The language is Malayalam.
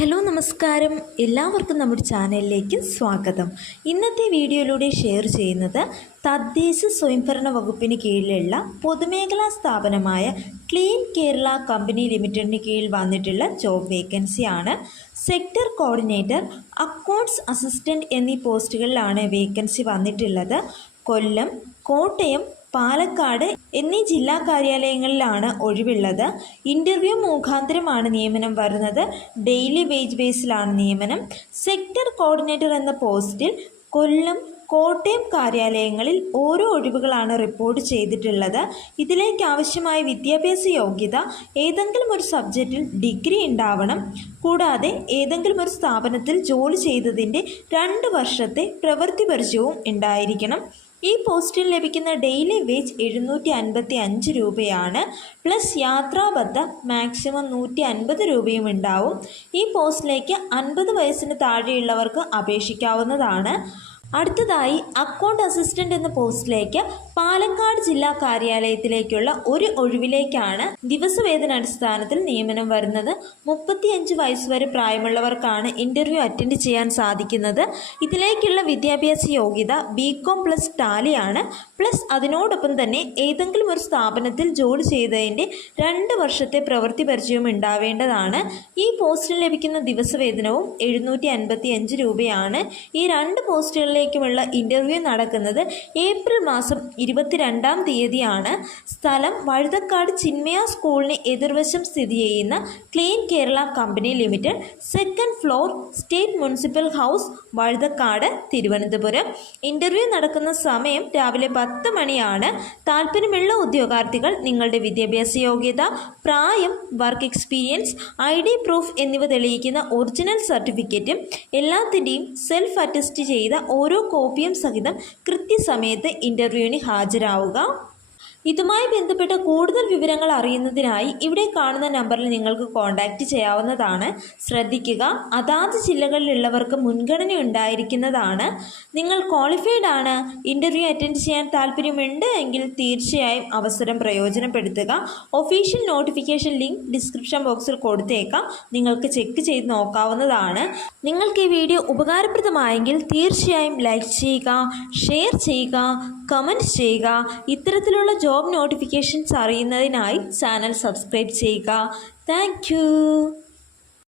ഹലോ നമസ്കാരം, എല്ലാവർക്കും നമ്മുടെ ചാനലിലേക്ക് സ്വാഗതം. ഇന്നത്തെ വീഡിയോയിലൂടെ ഷെയർ ചെയ്യുന്നത് തദ്ദേശ സ്വയംഭരണ വകുപ്പിന് കീഴിലുള്ള പൊതുമേഖലാ സ്ഥാപനമായ ക്ലീൻ കേരള കമ്പനി ലിമിറ്റഡിന് കീഴിൽ വന്നിട്ടുള്ള ജോബ് വേക്കൻസിയാണ്. സെക്ടർ കോർഡിനേറ്റർ, അക്കൗണ്ട്സ് അസിസ്റ്റൻറ്റ് എന്നീ പോസ്റ്റുകളിലാണ് വേക്കൻസി വന്നിട്ടുള്ളത്. കൊല്ലം, കോട്ടയം, പാലക്കാട് എന്നീ ജില്ലാ കാര്യാലയങ്ങളിലാണ് ഒഴിവുള്ളത്. ഇൻ്റർവ്യൂ മുഖാന്തരമാണ് നിയമനം വരുന്നത്. ഡെയിലി വേജ് ബേസിലാണ് നിയമനം. സെക്ടർ കോർഡിനേറ്റർ എന്ന പോസ്റ്റിൽ കൊല്ലം, കോട്ടയം കാര്യാലയങ്ങളിൽ ഓരോ ഒഴിവുകളാണ് റിപ്പോർട്ട് ചെയ്തിട്ടുള്ളത്. ഇതിലേക്ക് ആവശ്യമായ വിദ്യാഭ്യാസ യോഗ്യത ഏതെങ്കിലും ഒരു സബ്ജക്റ്റിൽ ഡിഗ്രി ഉണ്ടാവണം. കൂടാതെ ഏതെങ്കിലും ഒരു സ്ഥാപനത്തിൽ ജോലി ചെയ്തതിൻ്റെ 2 വർഷത്തെ പ്രവൃത്തി പരിചയവും ഉണ്ടായിരിക്കണം. ഈ പോസ്റ്റിൽ ലഭിക്കുന്ന ഡെയിലി വേജ് 755 രൂപയാണ്. പ്ലസ് യാത്രാബദ്ധ മാക്സിമം 150 രൂപയും ഉണ്ടാവും. ഈ പോസ്റ്റിലേക്ക് 50 വയസ്സിന് താഴെയുള്ളവർക്ക് അപേക്ഷിക്കാവുന്നതാണ്. അടുത്തതായി അക്കൗണ്ട് അസിസ്റ്റൻ്റ് എന്ന പോസ്റ്റിലേക്ക് പാലക്കാട് ജില്ലാ കാര്യാലയത്തിലേക്കുള്ള ഒരു ഒഴിവിലേക്കാണ് ദിവസവേതനാടിസ്ഥാനത്തിൽ നിയമനം വരുന്നത്. 35 വയസ്സ് വരെ പ്രായമുള്ളവർക്കാണ് ഇൻ്റർവ്യൂ അറ്റൻഡ് ചെയ്യാൻ സാധിക്കുന്നത്. ഇതിലേക്കുള്ള വിദ്യാഭ്യാസ യോഗ്യത BCom പ്ലസ് ടാലിയാണ്. പ്ലസ് അതിനോടൊപ്പം തന്നെ ഏതെങ്കിലും ഒരു സ്ഥാപനത്തിൽ ജോലി ചെയ്തതിൻ്റെ 2 വർഷത്തെ പ്രവൃത്തി പരിചയവും ഉണ്ടാവേണ്ടതാണ്. ഈ പോസ്റ്റിൽ ലഭിക്കുന്ന ദിവസവേതനവും 755 രൂപയാണ്. ഈ 2 പോസ്റ്റുകളിൽ ുമുള്ള ഇൻ്റർവ്യൂ നടക്കുന്നത് ഏപ്രിൽ മാസം 22-ാം തീയതിയാണ്. സ്ഥലം വഴുതക്കാട് ചിന്മയ സ്കൂളിന് എതിർവശം സ്ഥിതി ചെയ്യുന്ന clean Kerala company limited, 2nd floor, state municipal house, Vazhuthacaud, Thiruvananthapuram. Interview നടക്കുന്ന സമയം രാവിലെ 10 മണിയാണ്. താല്പര്യമുള്ള ഉദ്യോഗാർത്ഥികൾ നിങ്ങളുടെ വിദ്യാഭ്യാസ യോഗ്യത, പ്രായം, വർക്ക് എക്സ്പീരിയൻസ്, ID പ്രൂഫ് എന്നിവ തെളിയിക്കുന്ന ഒറിജിനൽ സർട്ടിഫിക്കറ്റും എല്ലാത്തിൻ്റെയും സെൽഫ് അറ്റസ്റ്റ് ചെയ്ത ഓരോ കോപ്പിയും സഹിതം കൃത്യസമയത്ത് ഇൻ്റർവ്യൂവിന് ഹാജരാവുക. ഇതുമായി ബന്ധപ്പെട്ട കൂടുതൽ വിവരങ്ങൾ അറിയുന്നതിനായി ഇവിടെ കാണുന്ന നമ്പറിൽ നിങ്ങൾക്ക് കോൺടാക്റ്റ് ചെയ്യാവുന്നതാണ്. ശ്രദ്ധിക്കുക, അതാത് ജില്ലകളിലുള്ളവർക്ക് മുൻഗണന ഉണ്ടായിരിക്കുന്നതാണ്. നിങ്ങൾ ക്വാളിഫൈഡ് ആണ്, ഇൻ്റർവ്യൂ അറ്റൻഡ് ചെയ്യാൻ താല്പര്യമുണ്ട് എങ്കിൽ തീർച്ചയായും അവസരം പ്രയോജനപ്പെടുത്തുക. ഒഫീഷ്യൽ നോട്ടിഫിക്കേഷൻ ലിങ്ക് ഡിസ്ക്രിപ്ഷൻ ബോക്സിൽ കൊടുത്തേക്കാം, നിങ്ങൾക്ക് ചെക്ക് ചെയ്ത് നോക്കാവുന്നതാണ്. നിങ്ങൾക്ക് ഈ വീഡിയോ ഉപകാരപ്രദമായെങ്കിൽ തീർച്ചയായും ലൈക്ക് ചെയ്യുക, ഷെയർ ചെയ്യുക, കമൻറ്റ് ചെയ്യുക. ഇത്തരത്തിലുള്ള ജോബ് നോട്ടിഫിക്കേഷൻസ് അറിയുന്നതിനായി ചാനൽ സബ്സ്ക്രൈബ് ചെയ്യുക. താങ്ക്